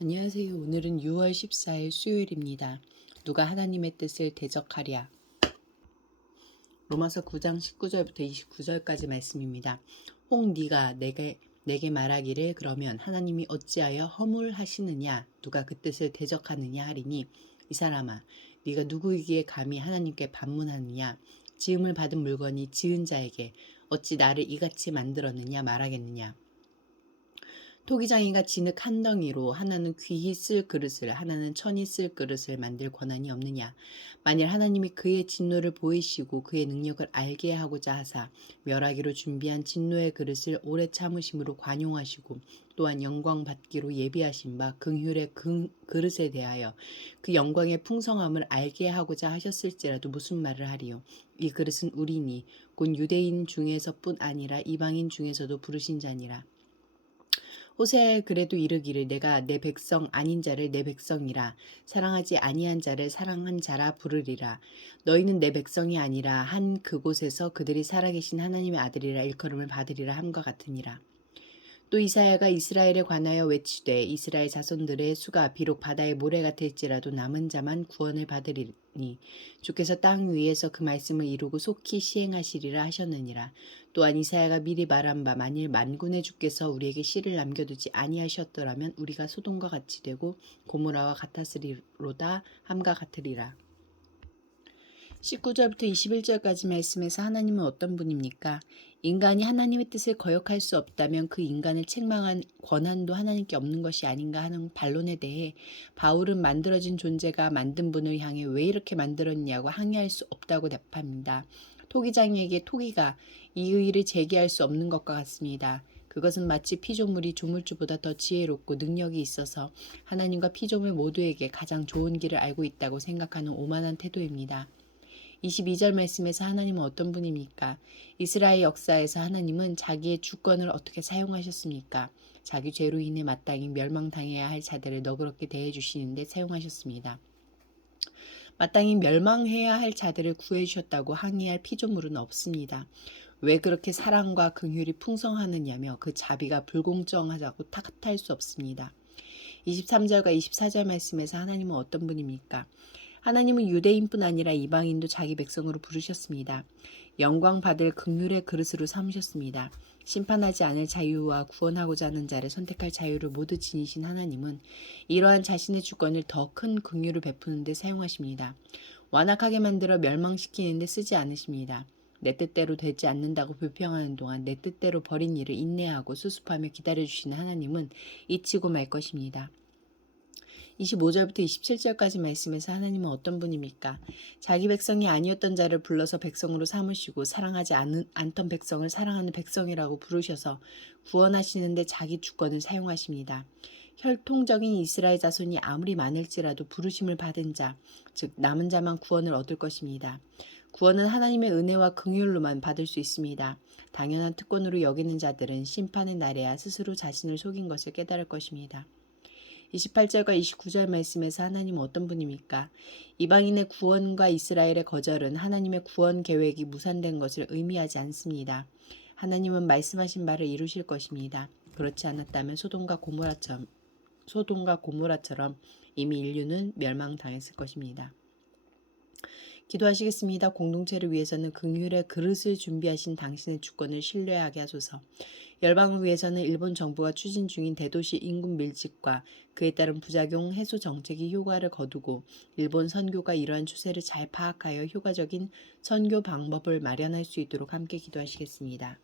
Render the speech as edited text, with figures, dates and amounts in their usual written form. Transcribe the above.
안녕하세요. 오늘은 6월 14일 수요일입니다. 누가 하나님의 뜻을 대적하랴. 로마서 9장 19절부터 29절까지 말씀입니다. 혹 네가 내게 말하기를 그러면 하나님이 어찌하여 허물하시느냐 누가 그 뜻을 대적하느냐 하리니 이 사람아 네가 누구이기에 감히 하나님께 반문하느냐 지음을 받은 물건이 지은 자에게 어찌 나를 이같이 만들었느냐 말하겠느냐. 토기장이가 진흙 한 덩이로 하나는 귀히 쓸 그릇을 하나는 천히 쓸 그릇을 만들 권한이 없느냐. 만일 하나님이 그의 진노를 보이시고 그의 능력을 알게 하고자 하사 멸하기로 준비한 진노의 그릇을 오래 참으심으로 관용하시고 또한 영광 받기로 예비하신 바 긍휼의 그릇에 대하여 그 영광의 풍성함을 알게 하고자 하셨을지라도 무슨 말을 하리요. 이 그릇은 우리니 곧 유대인 중에서뿐 아니라 이방인 중에서도 부르신 자니라. 호세아에 그래도 이르기를 내가 내 백성 아닌 자를 내 백성이라 사랑하지 아니한 자를 사랑한 자라 부르리라. 너희는 내 백성이 아니라 한 그곳에서 그들이 살아계신 하나님의 아들이라 일컬음을 받으리라 함과 같으니라. 또 이사야가 이스라엘에 관하여 외치되 이스라엘 자손들의 수가 비록 바다의 모래 같을지라도 남은 자만 구원을 받으리니 주께서 땅 위에서 그 말씀을 이루고 속히 시행하시리라 하셨느니라. 또한 이사야가 미리 말한 바 만일 만군의 주께서 우리에게 씨를 남겨두지 아니하셨더라면 우리가 소돔과 같이 되고 고모라와 같았으리로다 함과 같으리라. 19절부터 21절까지 말씀에서 하나님은 어떤 분입니까? 인간이 하나님의 뜻을 거역할 수 없다면 그 인간을 책망한 권한도 하나님께 없는 것이 아닌가 하는 반론에 대해 바울은 만들어진 존재가 만든 분을 향해 왜 이렇게 만들었냐고 항의할 수 없다고 답합니다. 토기장이에게 토기가 이 의의를 제기할 수 없는 것과 같습니다. 그것은 마치 피조물이 조물주보다 더 지혜롭고 능력이 있어서 하나님과 피조물 모두에게 가장 좋은 길을 알고 있다고 생각하는 오만한 태도입니다. 22절 말씀에서 하나님은 어떤 분입니까? 이스라엘 역사에서 하나님은 자기의 주권을 어떻게 사용하셨습니까? 자기 죄로 인해 마땅히 멸망당해야 할 자들을 너그럽게 대해주시는데 사용하셨습니다. 마땅히 멸망해야 할 자들을 구해주셨다고 항의할 피조물은 없습니다. 왜 그렇게 사랑과 긍휼이 풍성하느냐며 그 자비가 불공정하다고 탓할 수 없습니다. 23절과 24절 말씀에서 하나님은 어떤 분입니까? 하나님은 유대인뿐 아니라 이방인도 자기 백성으로 부르셨습니다. 영광 받을 긍휼의 그릇으로 삼으셨습니다. 심판하지 않을 자유와 구원하고자 하는 자를 선택할 자유를 모두 지니신 하나님은 이러한 자신의 주권을 더 큰 긍휼을 베푸는 데 사용하십니다. 완악하게 만들어 멸망시키는 데 쓰지 않으십니다. 내 뜻대로 되지 않는다고 불평하는 동안 내 뜻대로 벌인 일을 인내하고 수습하며 기다려주시는 하나님은 잊히고 말 것입니다. 25절부터 27절까지 말씀에서 하나님은 어떤 분입니까? 자기 백성이 아니었던 자를 불러서 백성으로 삼으시고 사랑하지 않던 백성을 사랑하는 백성이라고 부르셔서 구원하시는데 자기 주권을 사용하십니다. 혈통적인 이스라엘 자손이 아무리 많을지라도 부르심을 받은 자, 즉 남은 자만 구원을 얻을 것입니다. 구원은 하나님의 은혜와 긍휼로만 받을 수 있습니다. 당연한 특권으로 여기는 자들은 심판의 날에야 스스로 자신을 속인 것을 깨달을 것입니다. 28절과 29절 말씀에서 하나님은 어떤 분입니까? 이방인의 구원과 이스라엘의 거절은 하나님의 구원 계획이 무산된 것을 의미하지 않습니다. 하나님은 말씀하신 바를 이루실 것입니다. 그렇지 않았다면 소돔과 고모라처럼 이미 인류는 멸망당했을 것입니다. 기도하시겠습니다. 공동체를 위해서는 긍휼의 그릇을 준비하신 당신의 주권을 신뢰하게 하소서. 열방을 위해서는 일본 정부가 추진 중인 대도시 인구 밀집과 그에 따른 부작용 해소 정책이 효과를 거두고 일본 선교가 이러한 추세를 잘 파악하여 효과적인 선교 방법을 마련할 수 있도록 함께 기도하시겠습니다.